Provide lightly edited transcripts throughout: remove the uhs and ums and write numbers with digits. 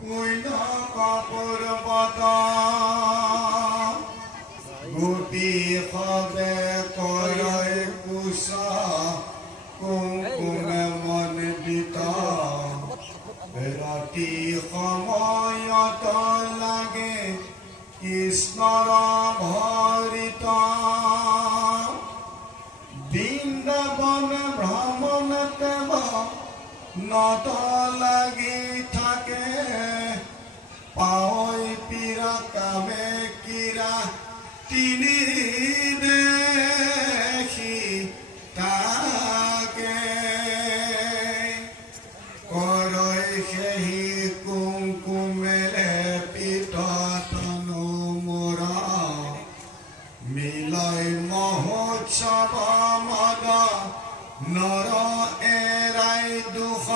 পুণ্য কাপোৰ বতা গোপী সবে কয় কুচা কুমকুমে মন বিতা ৰাতি সময়ত লাগে কৃষ্ণৰ ভৰিত বৃন্দাবন ভ্ৰমণতে নত লাগি থাকে পাৱই পীৰা কামে কিৰা তিনি দেখি তাকে কৰৈ সেই কুমকুমেৰে পিততনো মোৰা মিলয় মহোৎসৱ মদ নৰ এৰাই দুখ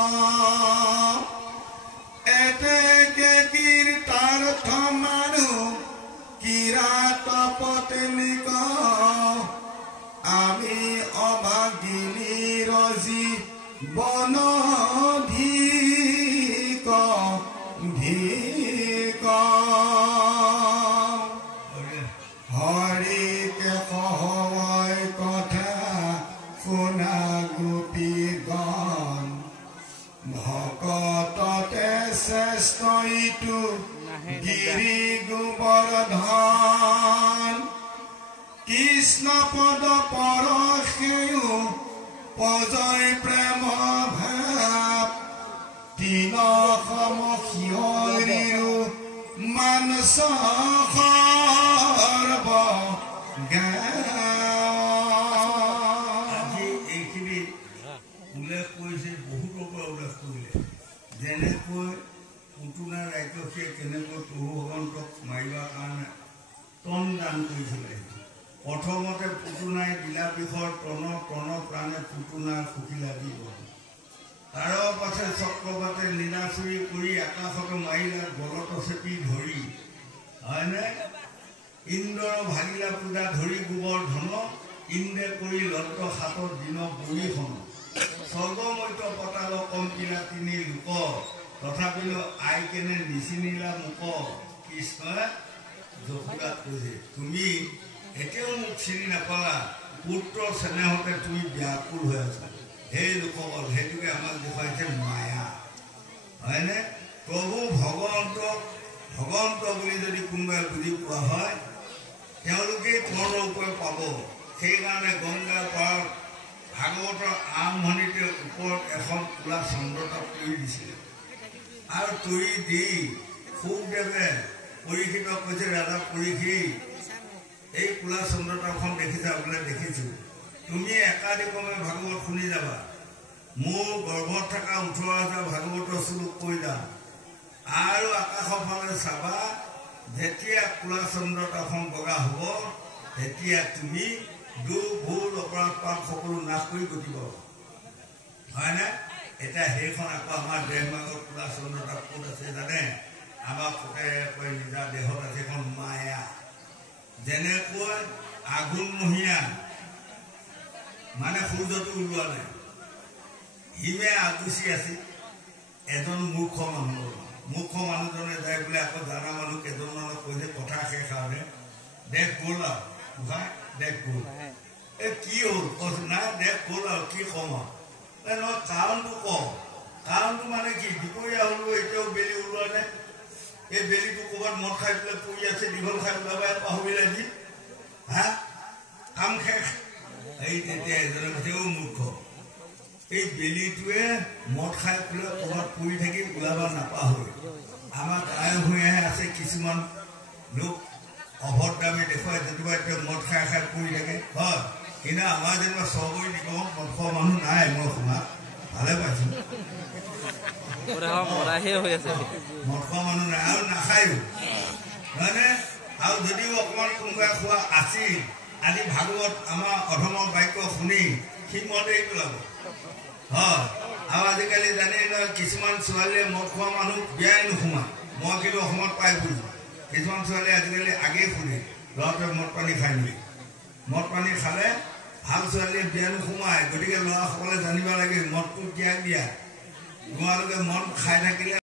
এতেকে কীৰ্তাৰ্থ মানুহ কিৰাত পত্নীক আমি অভাগিনী ৰজী বনধিক ধিক হৰিকে কহয় কথা শুনা গোপী গণ ভকততে শ্ৰেষ্ঠ ইটো গিৰি গোবৰ্ধন কৃষ্ণ পদ পৰশেও পজয় প্ৰেম ভাৱ তিন সম সিয়ৰিৰো মানস সৰ্ব আজি এইখিনি উল্লেখ কৰিছে বহুতৰ পৰা উল্লেখ কৰিলে যেনেকৈ পুতুনা ৰাক্ষসীয়ে কেনেকৈ প্ৰভু ভগৱন্তক মাৰিবৰ কাৰণে তন দান কৰিছিলে প্ৰথমতে পুতুনাই বিলাপীষৰ তন প্ৰাণে পুতুনাৰ সুখিলা দিব তাৰ পাছে চক্ৰপাতে লীলাচুৰি কৰি আকাশত মাৰিলা গলত চেপি ধৰি হয়নে ইন্দ্ৰৰ ভাগিলা পূজা ধৰি গোবৰ্ধন ইন্দ্ৰে কৰি লন্ত হাতত দিন বৰিখন স্বৰ্গমৈত পতাল কম্পিলা তিনি লোক তথাপিও আই কেনে নিচিনিলা মুক কৃষ্ণই যশোদাক কৈছে তুমি এতিয়াও মোক চিনি নাপালা পুত্ৰ চেনেহতে তুমি ব্যাকুল হৈ আছা সেই লোকসকল সেইটোকে আমাক দেখুৱাইছে মায়া হয়নে প্ৰভু ভগৱন্ত বুলি যদি কোনোবাই বুজি পোৱা হয় তেওঁলোকে তোমাৰ ওপৰত পাব সেইকাৰণে গংগাৰ পাৰত ভাগৱতৰ আৰম্ভণিতে ওপৰত এখন কোলা চন্দ্ৰতা তৰি দিছিলে আৰু তৰি দি সুখদেৱে পৰীক্ষিত কৈছে ৰাজা পৰীক্ষিত এই কোলা চন্দ্ৰতাখন দেখিছা বোলে দেখিছো তুমি একাধিক্ৰমে ভাগৱত শুনি যাবা মোৰ গৰ্ভত থকা 18,000 ভাগৱতৰ শ্লোক কৈ যাম আৰু আকাশৰ ফালে চাবা যেতিয়া কোলা চন্দ্ৰতাখন বগা হ'ব তেতিয়া তুমি দুখ ভুল অপৰাধ পাপ সকলো নাশ কৰি গতিব হয়নে এতিয়া সেইখন আকৌ আমাৰ দেহমাগৰ কোলা চন্দ্ৰতা ক'ত আছে জানে আমাৰ পোকে কৈ নিজা দেহত আছে এখন মায়া যেনেকৈ আঘোণমহীয়া মানে সূৰ্যটো ওলোৱা নাই হিমে আগুচি আছিল এজন মূৰ্খ মানুহজনে যাই বোলে আকৌ জানা মানুহ কেইজনমানক কৈছে কথা শেষ আৰু দেশ গ'ল আৰু দেশ গ'ল এই কি হ'ল কৈছে নাই দেশ গ'ল আৰু কি কম আৰু নহয় কাৰণটো কওঁ কাৰণটো মানে কি দুপৰীয়া হ'লেও এতিয়াও বেলি ওলোৱা নাই এই বেলিটো ক'ৰবাত মদ খাই পেলাই পৰি আছে দীঘল খাই ওলাবা পাহৰিলে যি হা কাম শেষ এই তেতিয়া এজনে কৈছে মূৰ্খ এই বেলিটোৱে মদ খাই পেলাই ক'ৰবাত পৰি থাকি ওলাবা নাপাহৰি আমাৰ গায়ে ভূঞাহে আছে কিছুমান লোক অভদ্ৰামী দেখুৱাই যেনিবা এতিয়া মদ খাই পৰি থাকে হয় কিন্তু আমাৰ যেনিবা চবৰি দিব মদ খোৱা মানুহ নাই মই শুনা ভালে পাইছো মদ খোৱা মানুহ নাই আৰু নাখায়ো হয়নে আৰু যদিও অকণমান কোনোবাই খোৱা আছিল আজি ভাগৱত আমাৰ অধমৰ বাক্য শুনি সিমতে পেলাব হয় আৰু আজিকালি জানে কিছুমান ছোৱালীয়ে মদ খোৱা মানুহ বিয়াই নোসোমায় মই কিন্তু অসমত পাই বুলিছোঁ কিছুমান ছোৱালী আজিকালি আগেই শুনে ল'ৰাটোৱে মদ পানী খাই নেকি মদ পানী খালে ভাল ছোৱালীয়ে বিয়া নোসোমায় গতিকে ল'ৰাসকলে জানিব লাগে মদটো ত্যাগ দিয়া তোমালোকে মদ খাই থাকিলে